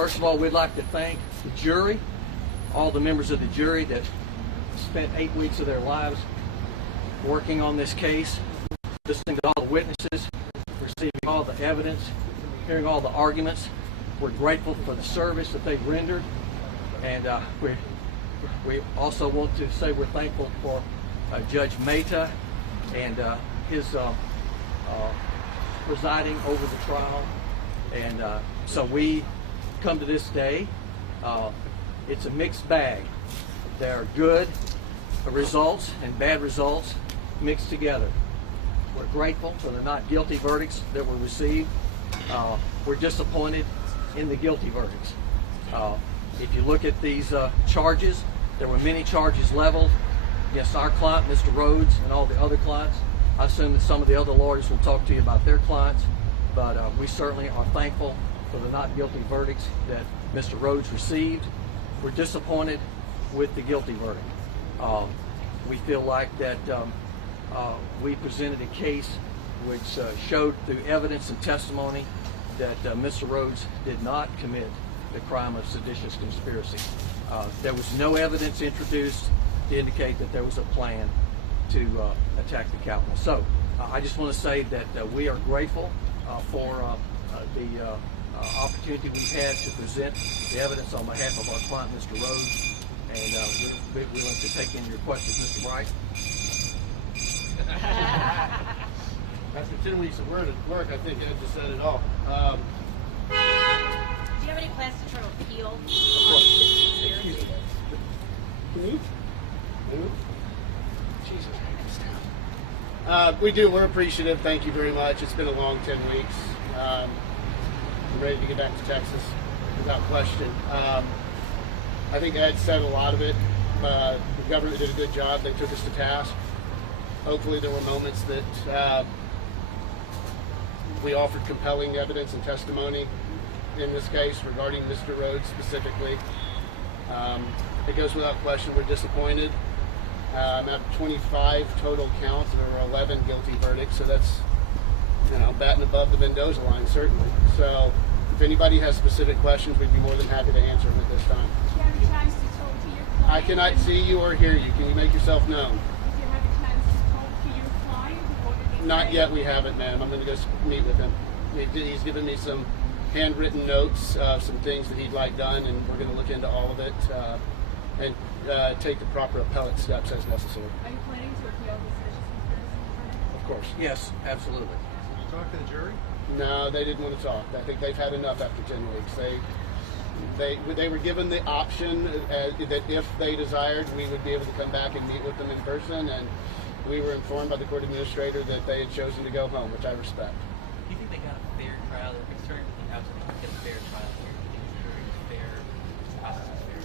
First of all, we'd like to thank the jury, all the members of the jury that spent 8 weeks of their lives working on this case, listening to all the witnesses, receiving all the evidence, hearing all the arguments. We're grateful for the service that they've rendered, and we also want to say we're thankful for Judge Mehta and his presiding over the trial. And so we come to this day. It's a mixed bag. There are good results and bad results mixed together. We're grateful for the not guilty verdicts that were received. We're disappointed in the guilty verdicts. If you look at these charges, there were many charges leveled against our client, Mr. Rhodes, and all the other clients. I assume that some of the other lawyers will talk to you about their clients, but we certainly are thankful for the not guilty verdicts that Mr. Rhodes received. We're disappointed with the guilty verdict. We feel like that we presented a case which showed through evidence and testimony that Mr. Rhodes did not commit the crime of seditious conspiracy. There was no evidence introduced to indicate that there was a plan to attack the Capitol. So I just want to say that we are grateful for the opportunity we've had to present the evidence on behalf of our client, Mr. Rhodes, and we're willing to take in your questions, Mr. Bright. After 10 weeks of work, I think Ed just said it all. Do you have any plans to try to appeal on this conspiracy? Can you? We do. We're appreciative. Thank you very much. It's been a long 10 weeks. I'm ready to get back to Texas without question. I think Ed said a lot of it. The government did a good job. They took us to task. Hopefully there were moments that we offered compelling evidence and testimony in this case regarding Mr. Rhodes specifically. It goes without question we're disappointed. At 25 total counts, there were 11 guilty verdicts, so that's, batting above the Mendoza line, certainly. So if anybody has specific questions, we'd be more than happy to answer them at this time. Did you have a chance to talk to your client? I cannot see you or hear you. Can you make yourself known? Did you have a chance to talk to your client? What did he Not say? yet, we haven't, ma'am. I'm going to go meet with him. He's given me some handwritten notes of some things that he'd like done, and we're going to look into all of it and take the proper appellate steps as necessary. Are you planning to appeal the seditious conspiracy? Of course. Yes, absolutely. Did you talk to the jury? No, they didn't want to talk. I think they've had enough after 10 weeks. They were given the option that if they desired, we would be able to come back and meet with them in person, and we were informed by the court administrator that they had chosen to go home, which I respect. Do you think they got a fair trial? They're concerned with the outcome. They get a fair trial here. Do you think the jury is fair? Process is fair?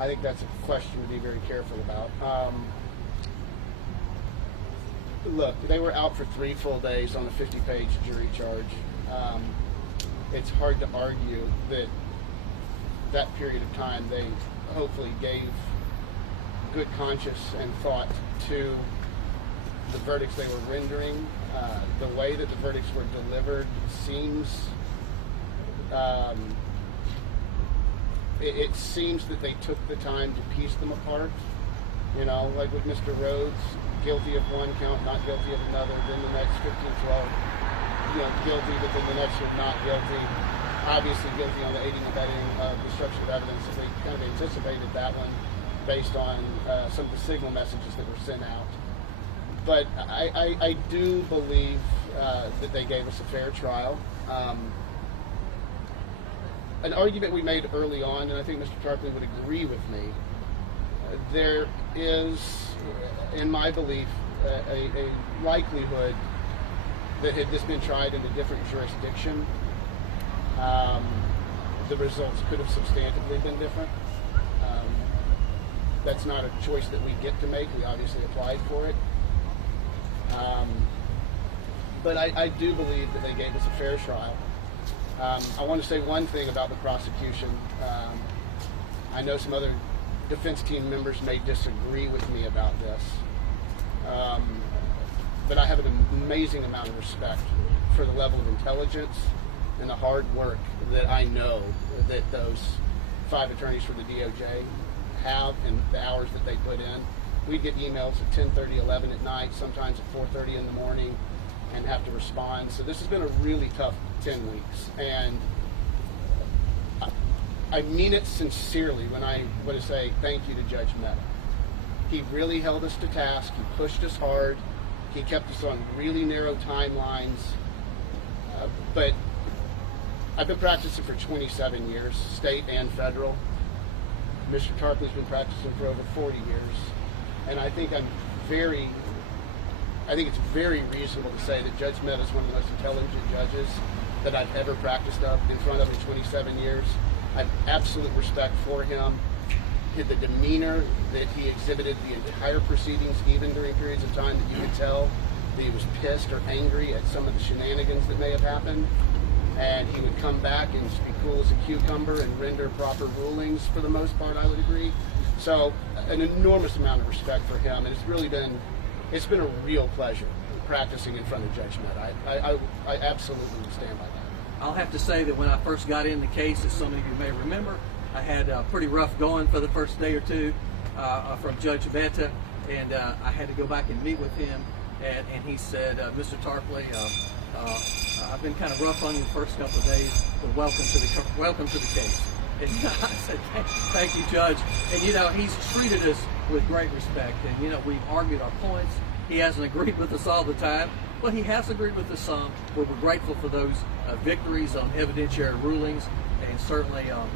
I think that's a question to be very careful about. Look, they were out for 3 full days on a 50-page jury charge. It's hard to argue that that period of time they hopefully gave good conscience and thought to the verdicts they were rendering. The way that the verdicts were delivered seems it seems that they took the time to piece them apart. Like with Mr. Rhodes, guilty of one count, not guilty of another, then the next 15, 12, guilty, but then the next one not guilty. Obviously guilty on the aiding and abetting of destruction of evidence. So they kind of anticipated that one based on some of the signal messages that were sent out. But I do believe that they gave us a fair trial. An argument we made early on, and I think Mr. Tarpley would agree with me, there is, in my belief, a likelihood that had this been tried in a different jurisdiction, the results could have substantively been different. That's not a choice that we get to make. We obviously applied for it. But I do believe that they gave us a fair trial. I want to say one thing about the prosecution. I know some other defense team members may disagree with me about this, but I have an amazing amount of respect for the level of intelligence and the hard work that I know that those 5 attorneys for the DOJ have and the hours that they put in. We'd get emails at 10:30, 11 at night, sometimes at 4:30 in the morning, and have to respond. So this has been a really tough 10 weeks. And I mean it sincerely when I want to say thank you to Judge Mehta. He really held us to task. He pushed us hard. He kept us on really narrow timelines. But I've been practicing for 27 years, state and federal. Mr. Tarpley's been practicing for over 40 years. And I think it's very reasonable to say that Judge Mehta is one of the most intelligent judges that I've ever practiced in front of in 27 years. I have absolute respect for him. The demeanor that he exhibited the entire proceedings, even during periods of time that you could tell that he was pissed or angry at some of the shenanigans that may have happened. And he would come back and just be cool as a cucumber and render proper rulings for the most part, I would agree. So an enormous amount of respect for him, and it's been a real pleasure practicing in front of Judge Mehta. I absolutely stand by that. I'll have to say that when I first got in the case, as some of you may remember, I had pretty rough going for the first day or two from Judge Mehta, and I had to go back and meet with him, and he said, Mr. Tarpley, I've been kind of rough on you the first couple of days, but welcome to the case. And I said, thank you, Judge. And he's treated us with great respect, and we've argued our points. He hasn't agreed with us all the time, but he has agreed with us some. But we're grateful for those victories on evidentiary rulings, and certainly I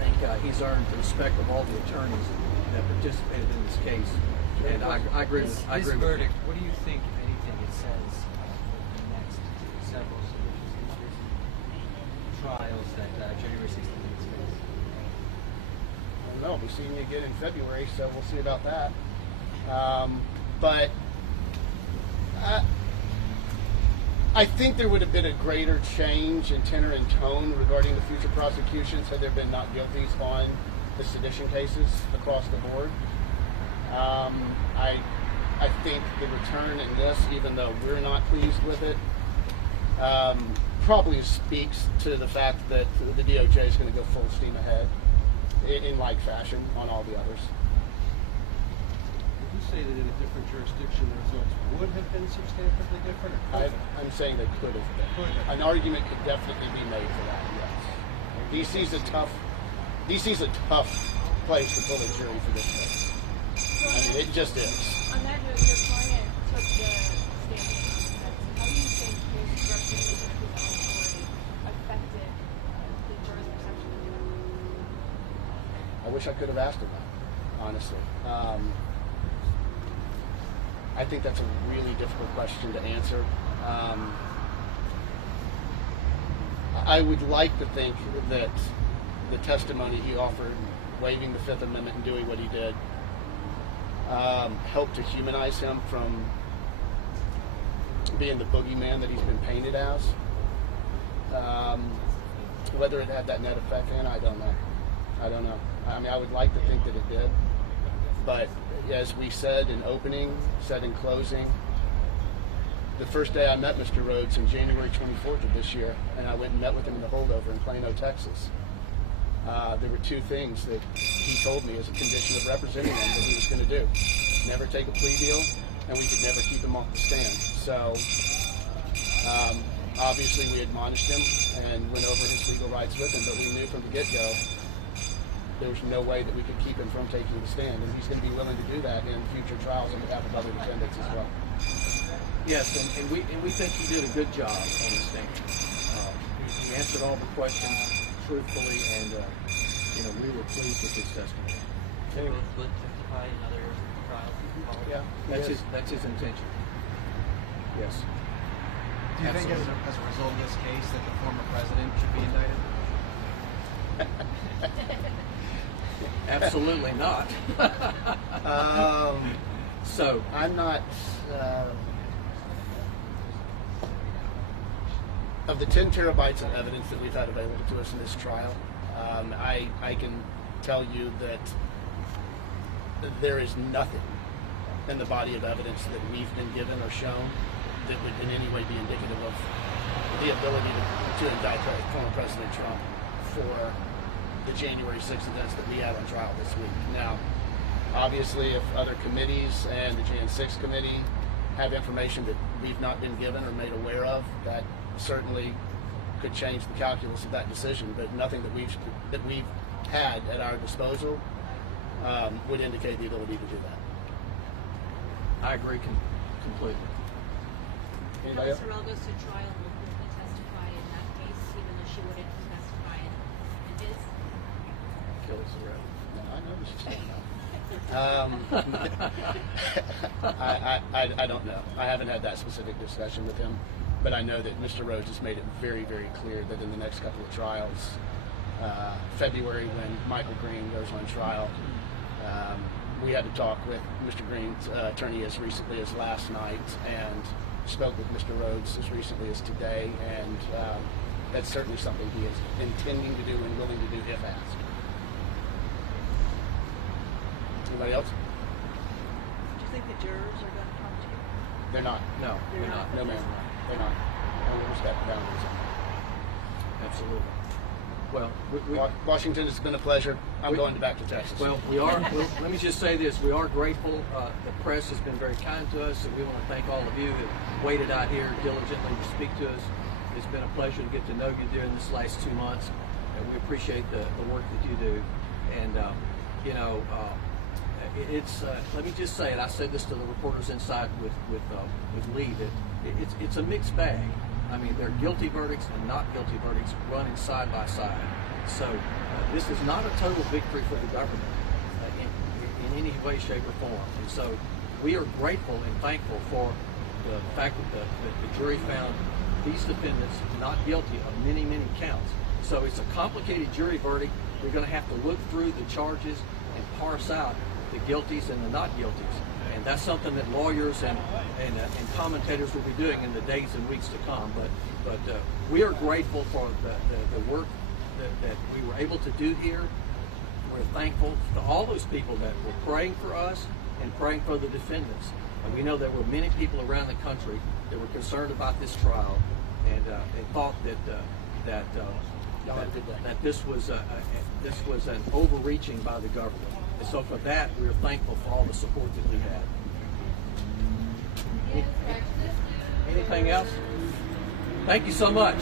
think he's earned the respect of all the attorneys that participated in this case. And I agree with This verdict, what do you think, if anything, it says for the next several trials that January 16th is facing? I don't know. We'll be seeing you again in February, so we'll see about that. But I think there would have been a greater change in tenor and tone regarding the future prosecutions had there been not guilties on the sedition cases across the board. I think the return in this, even though we're not pleased with it, probably speaks to the fact that the DOJ is going to go full steam ahead in like fashion on all the others. Did you say that in a different jurisdiction the results would have been substantively different? I'm saying they could have been. An argument could definitely be made for that, yes. DC's a tough place to pull a jury for this case. I mean, it just is. On that note, your client took the stand. How do you think his representation of his own story affected the jurors' perception of him? I wish I could have asked him that, honestly. I think that's a really difficult question to answer. I would like to think that the testimony he offered, waiving the Fifth Amendment and doing what he did, helped to humanize him from being the boogeyman that he's been painted as. Whether it had that net effect, I don't know. I mean, I would like to think that it did. But as we said in opening, said in closing, the first day I met Mr. Rhodes in January 24th of this year, and I went and met with him in the holdover in Plano, Texas. There were two things that he told me as a condition of representing him that he was going to do. Never take a plea deal, and we could never keep him off the stand. So, obviously we admonished him and went over his legal rights with him, but we knew from the get-go there was no way that we could keep him from taking the stand, and he's going to be willing to do that in future trials on behalf of other defendants as well. Yes, and we think he did a good job on the stand. He answered all the questions truthfully, and we were pleased with his testimony. Will testify in other trials? Yeah, That's his intention. Yes. Do you think as a result of this case that the former president should be indicted? Absolutely not. So I'm not. Of the 10 terabytes of evidence that we've had available to us in this trial, I can tell you that there is nothing in the body of evidence that we've been given or shown that would in any way be indicative of the ability to indict former President Trump for the January 6th events that we had on trial this week. Now, obviously, if other committees and the Jan 6 committee have information that we've not been given or made aware of, that certainly could change the calculus of that decision. But nothing that we've had at our disposal would indicate the ability to do that. I agree completely. Anybody else? If Sorrell goes to trial, will he testify in that case, even though she wouldn't testify in his? Kill us already. No, I know what she's saying. I don't know. I haven't had that specific discussion with him, but I know that Mr. Rhodes has made it very, very clear that in the next couple of trials, February when Michael Green goes on trial, we had to talk with Mr. Green's attorney as recently as last night and spoke with Mr. Rhodes as recently as today, and that's certainly something he is intending to do and willing to do if asked. Anybody else? Do you think the jurors are going to talk to you? They're not. No, we're not. No, ma'am. They're not. I will respect the boundaries. Absolutely. Well, Washington, it's been a pleasure. I'm going back to Texas. Well, let me just say this. We are grateful. The press has been very kind to us, and we want to thank all of you who waited out here diligently to speak to us. It's been a pleasure to get to know you during this last 2 months, and we appreciate the work that you do. And, let me just say it. I said this to the reporters inside with Lee, that it's a mixed bag. I mean, there are guilty verdicts and not guilty verdicts running side by side. So this is not a total victory for the government in any way, shape, or form. And so we are grateful and thankful for the fact that the jury found these defendants not guilty of many, many counts. So it's a complicated jury verdict. We're going to have to look through the charges and parse out the guilties and the not guilties. And that's something that lawyers and commentators will be doing in the days and weeks to come. But we are grateful for the work that we were able to do here. We're thankful to all those people that were praying for us and praying for the defendants. And we know there were many people around the country that were concerned about this trial and thought that this was an overreaching by the government. And so for that, we're thankful for all the support that we had. Anything else? Thank you so much.